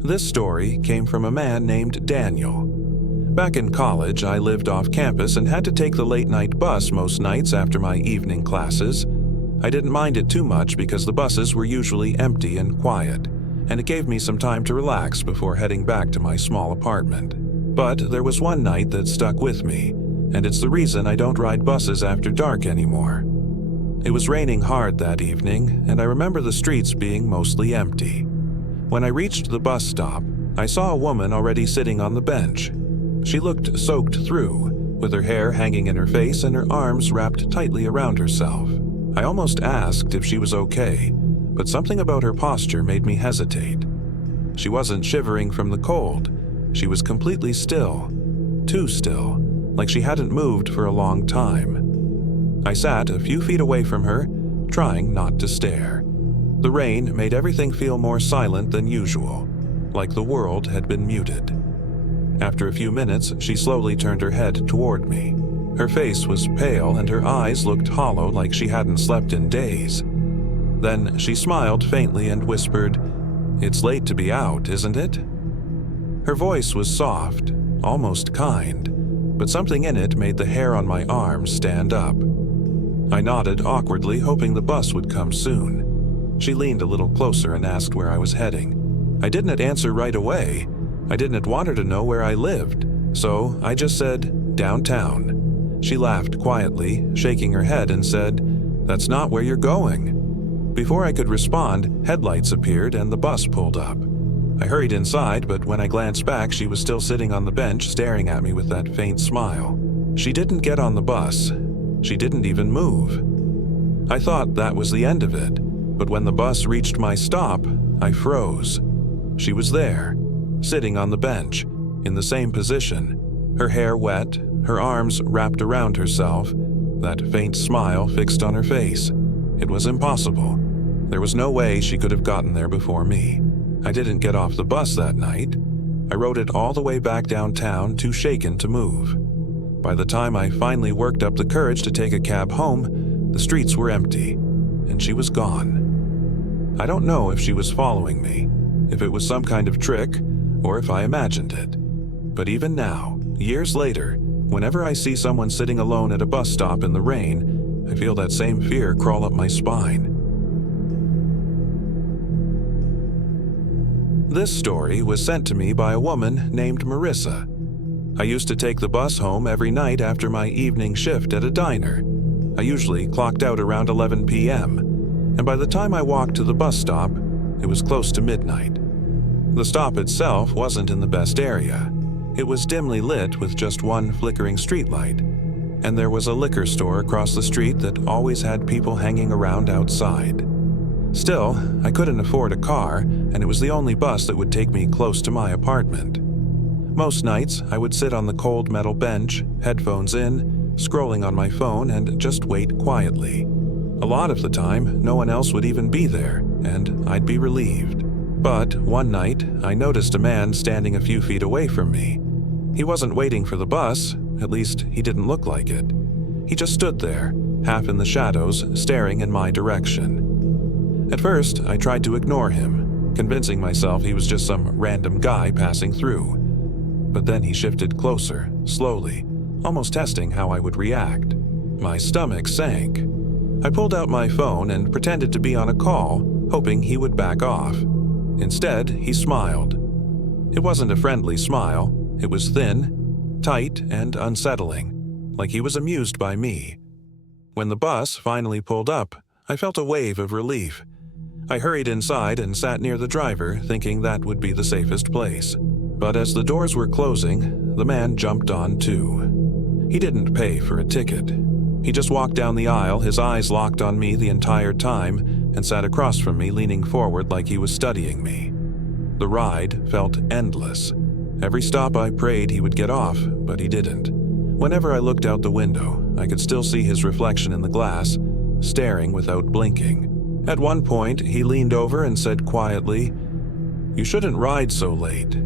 This story came from a man named Daniel. Back in college, I lived off campus and had to take the late-night bus most nights after my evening classes. I didn't mind it too much because the buses were usually empty and quiet, and it gave me some time to relax before heading back to my small apartment. But there was one night that stuck with me, and it's the reason I don't ride buses after dark anymore. It was raining hard that evening, and I remember the streets being mostly empty. When I reached the bus stop, I saw a woman already sitting on the bench. She looked soaked through, with her hair hanging in her face and her arms wrapped tightly around herself. I almost asked if she was okay, but something about her posture made me hesitate. She wasn't shivering from the cold. She was completely still. Too still, like she hadn't moved for a long time. I sat a few feet away from her, trying not to stare. The rain made everything feel more silent than usual, like the world had been muted. After a few minutes, she slowly turned her head toward me. Her face was pale and her eyes looked hollow like she hadn't slept in days. Then she smiled faintly and whispered, "It's late to be out, isn't it?" Her voice was soft, almost kind, but something in it made the hair on my arms stand up. I nodded awkwardly, hoping the bus would come soon. She leaned a little closer and asked where I was heading. I didn't answer right away. I didn't want her to know where I lived, so I just said, "Downtown." She laughed quietly, shaking her head, and said, "That's not where you're going." Before I could respond, headlights appeared and the bus pulled up. I hurried inside, but when I glanced back, she was still sitting on the bench staring at me with that faint smile. She didn't get on the bus. She didn't even move. I thought that was the end of it, but when the bus reached my stop, I froze. She was there, sitting on the bench, in the same position, her hair wet, her arms wrapped around herself, that faint smile fixed on her face. It was impossible. There was no way she could have gotten there before me. I didn't get off the bus that night. I rode it all the way back downtown, too shaken to move. By the time I finally worked up the courage to take a cab home, the streets were empty, and she was gone. I don't know if she was following me, if it was some kind of trick, or if I imagined it. But even now, years later, whenever I see someone sitting alone at a bus stop in the rain, I feel that same fear crawl up my spine. This story was sent to me by a woman named Marissa. I used to take the bus home every night after my evening shift at a diner. I usually clocked out around 11 p.m., and by the time I walked to the bus stop, it was close to midnight. The stop itself wasn't in the best area. It was dimly lit with just one flickering streetlight, and there was a liquor store across the street that always had people hanging around outside. Still, I couldn't afford a car, and it was the only bus that would take me close to my apartment. Most nights, I would sit on the cold metal bench, headphones in, scrolling on my phone, and just wait quietly. A lot of the time, no one else would even be there, and I'd be relieved. But one night, I noticed a man standing a few feet away from me. He wasn't waiting for the bus, at least he didn't look like it. He just stood there, half in the shadows, staring in my direction. At first, I tried to ignore him, convincing myself he was just some random guy passing through. But then he shifted closer, slowly, almost testing how I would react. My stomach sank. I pulled out my phone and pretended to be on a call, hoping he would back off. Instead, he smiled. It wasn't a friendly smile. It was thin, tight, and unsettling, like he was amused by me. When the bus finally pulled up, I felt a wave of relief. I hurried inside and sat near the driver, thinking that would be the safest place. But as the doors were closing, the man jumped on too. He didn't pay for a ticket. He just walked down the aisle, his eyes locked on me the entire time, and sat across from me, leaning forward like he was studying me. The ride felt endless. Every stop I prayed he would get off, but he didn't. Whenever I looked out the window, I could still see his reflection in the glass, staring without blinking. At one point, he leaned over and said quietly, "You shouldn't ride so late.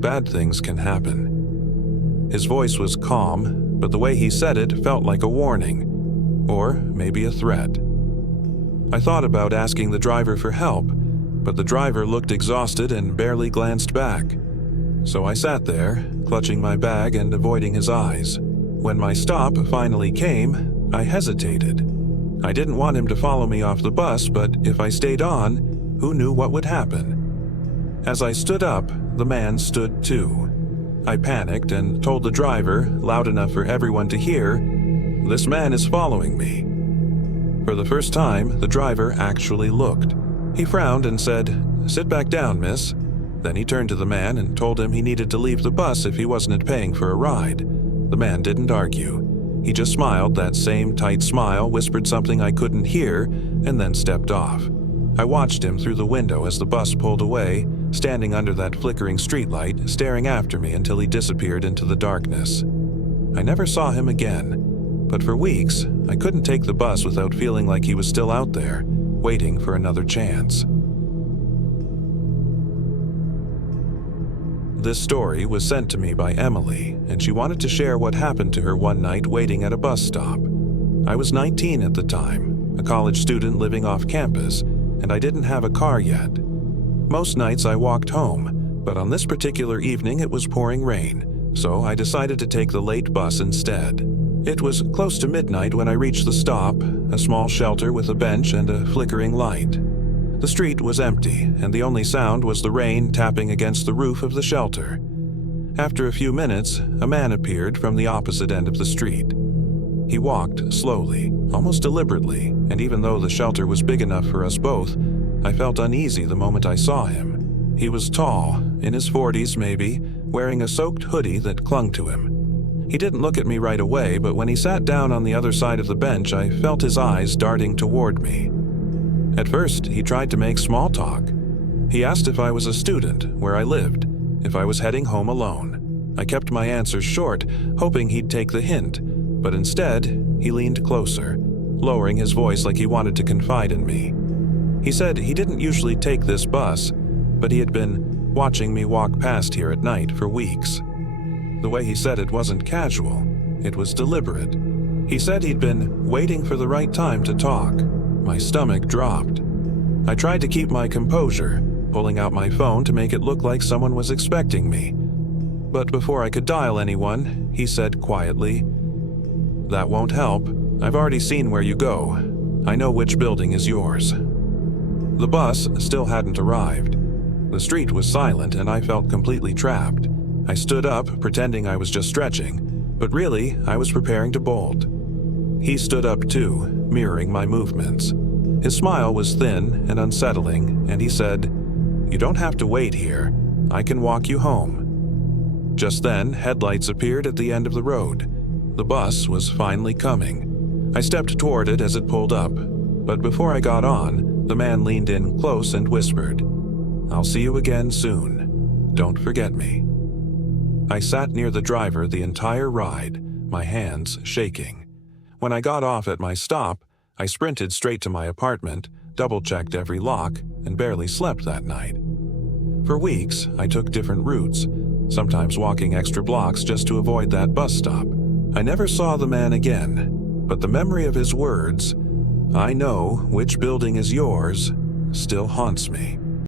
Bad things can happen." His voice was calm, but the way he said it felt like a warning, or maybe a threat. I thought about asking the driver for help, but the driver looked exhausted and barely glanced back. So I sat there, clutching my bag and avoiding his eyes. When my stop finally came, I hesitated. I didn't want him to follow me off the bus, but if I stayed on, who knew what would happen? As I stood up, the man stood too. I panicked and told the driver, loud enough for everyone to hear, "This man is following me." For the first time, the driver actually looked. He frowned and said, "Sit back down, miss." Then he turned to the man and told him he needed to leave the bus if he wasn't paying for a ride. The man didn't argue. He just smiled that same tight smile, whispered something I couldn't hear, and then stepped off. I watched him through the window as the bus pulled away, standing under that flickering streetlight, staring after me until he disappeared into the darkness. I never saw him again, but for weeks, I couldn't take the bus without feeling like he was still out there, waiting for another chance. This story was sent to me by Emily, and she wanted to share what happened to her one night waiting at a bus stop. I was 19 at the time, a college student living off campus, and I didn't have a car yet. Most nights I walked home, but on this particular evening it was pouring rain, so I decided to take the late bus instead. It was close to midnight when I reached the stop, a small shelter with a bench and a flickering light. The street was empty, and the only sound was the rain tapping against the roof of the shelter. After a few minutes, a man appeared from the opposite end of the street. He walked slowly, almost deliberately, and even though the shelter was big enough for us both, I felt uneasy the moment I saw him. He was tall, in his 40s maybe, wearing a soaked hoodie that clung to him. He didn't look at me right away, but when he sat down on the other side of the bench, I felt his eyes darting toward me. At first, he tried to make small talk. He asked if I was a student, where I lived, if I was heading home alone. I kept my answers short, hoping he'd take the hint, but instead, he leaned closer, lowering his voice like he wanted to confide in me. He said he didn't usually take this bus, but he had been watching me walk past here at night for weeks. The way he said it wasn't casual, it was deliberate. He said he'd been waiting for the right time to talk. My stomach dropped. I tried to keep my composure, pulling out my phone to make it look like someone was expecting me. But before I could dial anyone, he said quietly, "That won't help. I've already seen where you go. I know which building is yours." The bus still hadn't arrived. The street was silent and I felt completely trapped. I stood up, pretending I was just stretching, but really, I was preparing to bolt. He stood up too, mirroring my movements. His smile was thin and unsettling, and he said, "You don't have to wait here. I can walk you home." Just then, headlights appeared at the end of the road. The bus was finally coming. I stepped toward it as it pulled up, but before I got on, the man leaned in close and whispered, "I'll see you again soon. Don't forget me." I sat near the driver the entire ride, my hands shaking. When I got off at my stop, I sprinted straight to my apartment, double-checked every lock, and barely slept that night. For weeks, I took different routes, sometimes walking extra blocks just to avoid that bus stop. I never saw the man again, but the memory of his words, "I know which building is yours," still haunts me.